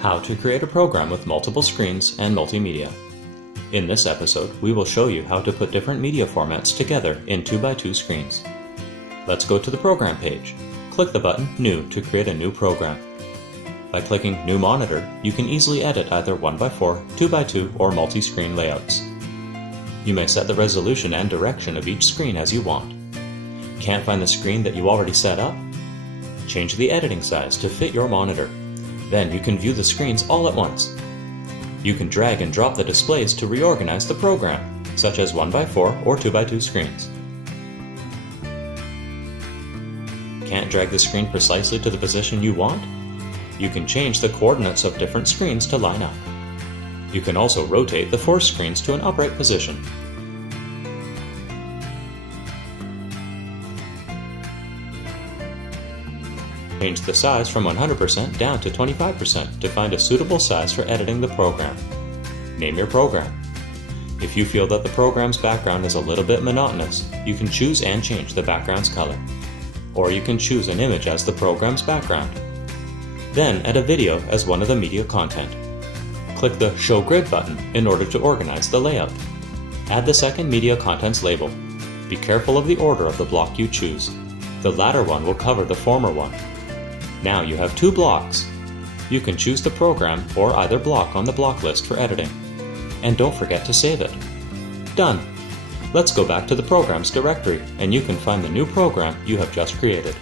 How to create a program with multiple screens and multimedia. In this episode, we will show you how to put different media formats together in 2x2 screens. Let's go to the program page. Click the button New to create a new program. By clicking New Monitor, you can easily edit either 1x4, 2x2, or multi-screen layouts. You may set the resolution and direction of each screen as you want. Can't find the screen that you already set up? Change the editing size to fit your monitor. Then you can view the screens all at once. You can drag and drop the displays to reorganize the program, such as 1x4 or 2x2 screens. Can't drag the screen precisely to the position you want? You can change the coordinates of different screens to line up. You can also rotate the 4 screens to an upright position. Change the size from 100% down to 25% to find a suitable size for editing the program. Name your program. If you feel that the program's background is a little bit monotonous, you can choose and change the background's color. Or you can choose an image as the program's background. Then add a video as one of the media content. Click the Show Grid button in order to organize the layout. Add the second media contents label. Be careful of the order of the block you choose. The latter one will cover the former one. Now you have 2 blocks. You can choose the program or either block on the block list for editing. And don't forget to save it. Done! Let's go back to the Programs directory and you can find the new program you have just created.